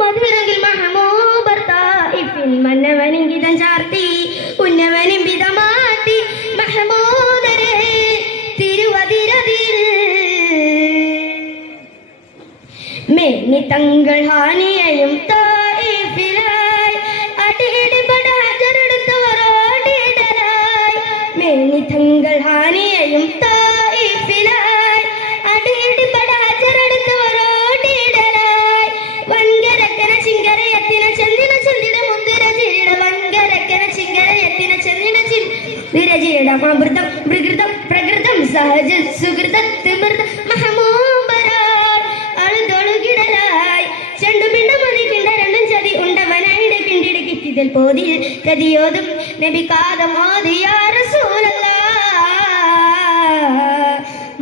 മധുരങ്കിൽ മഹമൂബർ തായിഫിൻ മന്നവനിങ്കിതം ചാർത്തി ഉന്നവനിമ്പിതമാട്ടി മഹമോദരെ തിരുവതിരതിൽ മേനി തങ്ങൾ ഹാനിയയും ചിരിട അമൃതം പ്രകൃതം പ്രകൃതം സഹജ സുഹൃതത്തിമൃത മഹമൂബരായി അഴുതൊഴുകിടലായി. ചെണ്ടുപിണ്ട മതിക്കിണ്ട രണ്ടും ചതി ഉണ്ടവനായിടെ പിണ്ടിടുക്കി കിറ്റിതിൽ പോതിൽ കതിയോതും നബി കാതം റസൂലല്ലാ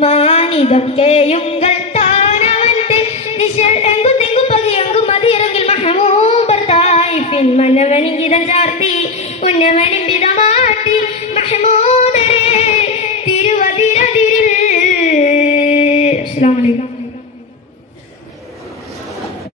മാനിതൊക്കെയുങ്കൾ താനവന്റെ നിശൽ എങ്കു തെങ്കു പകിയങ്കു മതിയിറങ്ങിൽ മഹമൂബർ തായിഫിൻ മനവനിങ്കിതം ചാർത്തി മഹമൂദരെ Claro, les gano.